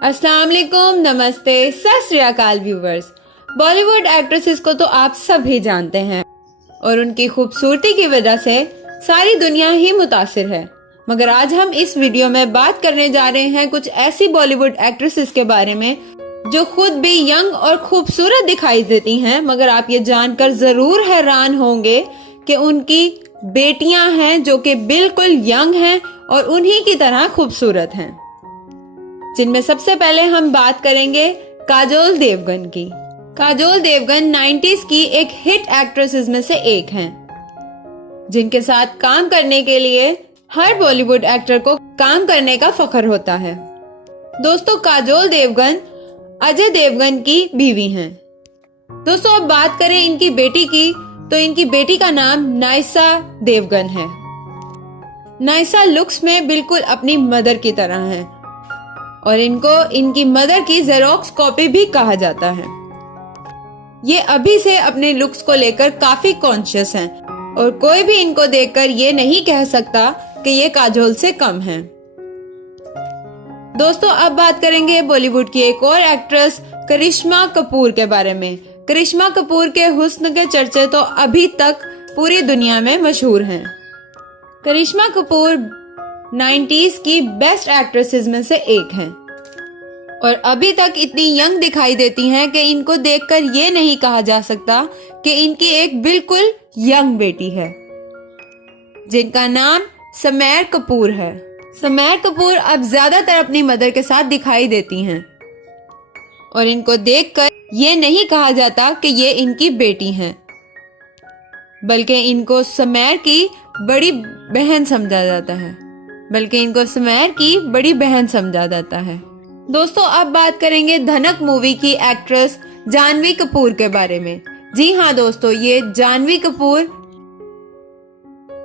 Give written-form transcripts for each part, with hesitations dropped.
अस्सलाम वालेकुम, नमस्ते, सत श्री अकाल व्यूवर्स। बॉलीवुड एक्ट्रेसेस को तो आप सभी जानते हैं और उनकी खूबसूरती की वजह से सारी दुनिया ही मुतासिर है। मगर आज हम इस वीडियो में बात करने जा रहे हैं कुछ ऐसी बॉलीवुड एक्ट्रेसेस के बारे में जो खुद भी यंग और खूबसूरत दिखाई देती हैं, मगर आप ये जानकर जरूर हैरान होंगे कि उनकी बेटियां हैं जो कि बिल्कुल यंग हैं और उन्हीं की तरह खूबसूरत हैं। जिनमें सबसे पहले हम बात करेंगे काजोल देवगन की। काजोल देवगन 90s की एक हिट एक्ट्रेसेस में से एक हैं, जिनके साथ काम करने के लिए हर बॉलीवुड एक्टर को काम करने का फख्र होता है। दोस्तों, काजोल देवगन अजय देवगन की बीवी हैं। दोस्तों, अब बात करें इनकी बेटी की, तो इनकी बेटी का नाम नायसा देवगन है। नायसा लुक्स में बिल्कुल अपनी मदर की तरह है और इनको इनकी मदर की जेरोक्स कॉपी भी कहा जाता है। ये अभी से अपने लुक्स को लेकर काफी कॉन्शियस हैं और कोई भी इनको देखकर ये नहीं कह सकता कि ये काजोल से कम हैं। दोस्तों, अब बात करेंगे बॉलीवुड की एक और एक्ट्रेस करिश्मा कपूर के बारे में। करिश्मा कपूर के हुस्न के चर्चे तो अभी तक पूरी दुनिया में मशहूर हैं। करिश्मा कपूर 90s की बेस्ट एक्ट्रेसेस में से एक हैं और अभी तक इतनी यंग दिखाई देती हैं कि इनको देखकर ये नहीं कहा जा सकता कि इनकी एक बिल्कुल यंग बेटी है, जिनका नाम समैर कपूर है। समैर कपूर अब ज्यादातर अपनी मदर के साथ दिखाई देती हैं और इनको देखकर ये नहीं कहा जाता कि ये इनकी बेटी हैं, बल्कि इनको समैर की बड़ी बहन समझा जाता है। दोस्तों, अब बात करेंगे धनक मूवी की एक्ट्रेस जानवी कपूर के बारे में। जी हाँ दोस्तों, ये जानवी कपूर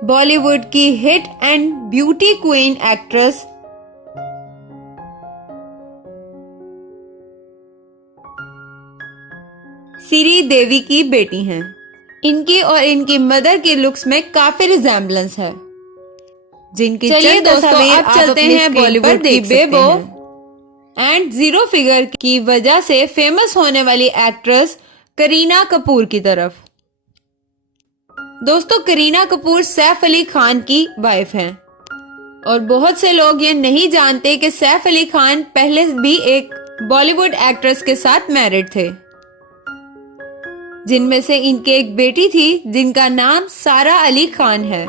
बॉलीवुड की hit and beauty queen actress Sridevi की बेटी हैं। इनकी और इनकी मदर के लुक्स में काफी रिजेम्बलेंस है, जिनकी चलिए दोस्तों अब चलते हैं बॉलीवुड की बेबो एंड जीरो फिगर की वजह से फेमस होने वाली एक्ट्रेस करीना कपूर की तरफ। दोस्तों, करीना कपूर सैफ अली खान की वाइफ हैं और बहुत से लोग ये नहीं जानते कि सैफ अली खान पहले भी एक बॉलीवुड एक्ट्रेस के साथ मैरिड थे, जिनमें से इनकी एक बेटी थी जिनका नाम सारा अली खान है।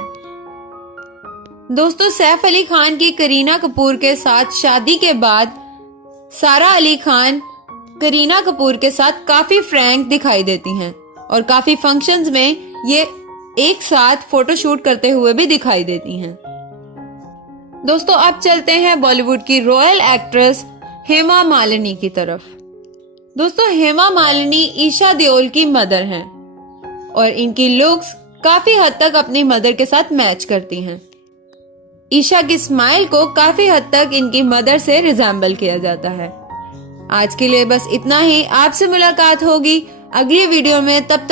दोस्तों, सैफ अली खान की करीना कपूर के साथ शादी के बाद सारा अली खान करीना कपूर के साथ काफी फ्रैंक दिखाई देती हैं और काफी फंक्शंस में ये एक साथ फोटोशूट करते हुए भी दिखाई देती हैं। दोस्तों, अब चलते हैं बॉलीवुड की रॉयल एक्ट्रेस हेमा मालिनी की तरफ। दोस्तों, हेमा मालिनी ईशा देओल की मदर हैं और इनकी लुक्स काफी हद तक अपनी मदर के साथ मैच करती हैं। ईशा की स्माइल को काफी हद तक इनकी मदर से रिजेंबल किया जाता है। आज के लिए बस इतना ही। आपसे मुलाकात होगी अगली वीडियो में। तब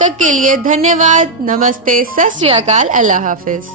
तक के लिए धन्यवाद। नमस्ते, सत श्री अकाल, अल्लाह हाफिज।